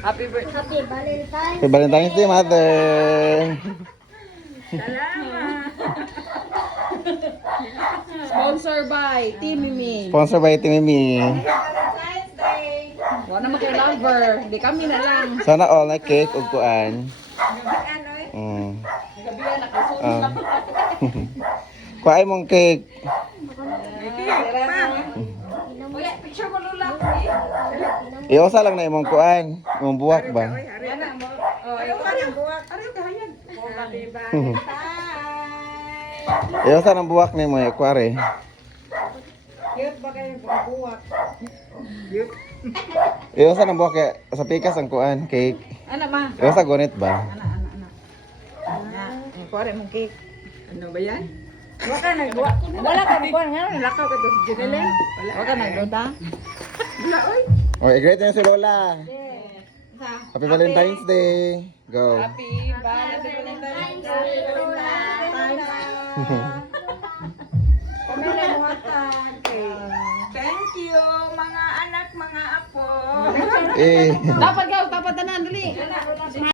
Happy birthday. Happy Valentine's. Happy Valentine's Day, Mother. Salamat. Sponsor by Team Mimi. Sponsor by Timimi. Valentine's Day. Wala naman kay lover. Hindi kami na lang. Sana all na cake ug kuan. Ano eh? Gabi na nakasunod na pa. Kuay mong cake. Uy, picture mo lula. Iusa lang na imong kuan. Imong buwak ba? Yan na mo. Oh, yung parang buwak. Ari kahayag. Happy Valentine's. Iusa ng buwak ni mo kuare. Cute ba kayo buwak? Cute. Iusa ng buwak kay sa pikas ang kuan cake. Ano ma? Iusa gunit ba? Ana. Ang kuwari mong cake. Ano ba yan? Wala ka nagkuhan nga. Nalakaw ka to si Junelin. Wala ka nagluta. Wala, oy. Oh, i-greet niyo si Lola. Happy Valentine's Day. Go. Happy Valentine's Day. Pamilya mo Thank you, mga anak, mga apo. Eh. Dapat